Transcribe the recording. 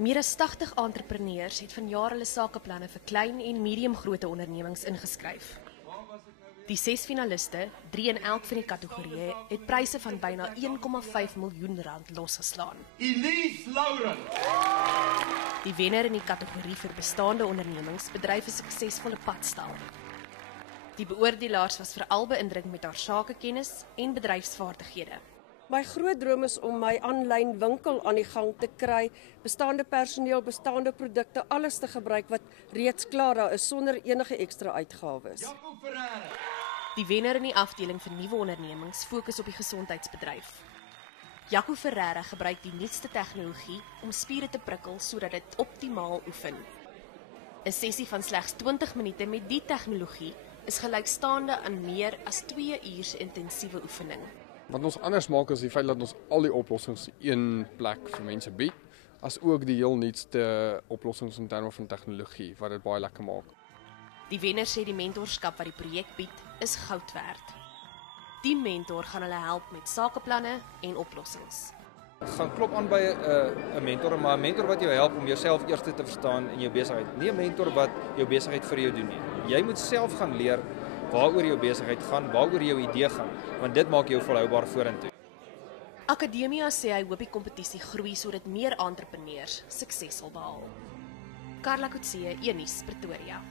Meer as 80 entrepreneurs het vanjaar hulle sakeplanne vir klein en medium-grootte ondernemings ingeskryf. Die 6 finaliste, 3 in elk van die kategorieë, het pryse van byna 1,5 miljoen rand losgeslaan. Elise Lauren. Die wenner in die kategorie vir bestaande ondernemings bedryf 'n suksesvolle padstal. Die beoordelaars was veral beïndruk met haar sakekennis en bedryfsvaardighede. My groot droom is om my aanlyn winkel aan die gang te kry, bestaande personeel, bestaande produkte, alles te gebruik wat reeds klaar daar is sonder enige ekstra uitgawes. Jaco Ferreira. Die wenner in die afdeling vir nuwe ondernemings fokus op die gesondheidsbedryf. Jaco Ferreira gebruik die nuutste tegnologie om spiere te prikkel sodat dit optimaal oefen. 'n Sessie van slegs 20 minute met die tegnologie is gelykstaande aan meer as 2 uur se intensiewe oefening. Wat ons anders maak is die feit dat ons al die oplossings een plek vir mense bied, as ook die heel nuutste oplossings in terme van tegnologie wat dit baie lekker maak. Die wenner sê die mentorskap wat die projek bied is goud werd. Die mentor gaan hulle help met sakeplanne en oplossings. Gaan klop aan by 'n mentor, maar 'n mentor wat jou help om jouself eers te verstaan in jou besigheid. Nie 'n mentor wat jou besigheid vir jou doen nie. Jy moet self gaan leer waaroor jou besigheid gaan, waaroor jou idee gaan, want dit maak jou volhoubaar vorentoe. Akademia sê hy hoop die kompetisie groei sodat meer entrepreneurs sukses sal behaal. Carla Kutse, Eunice, Pretoria.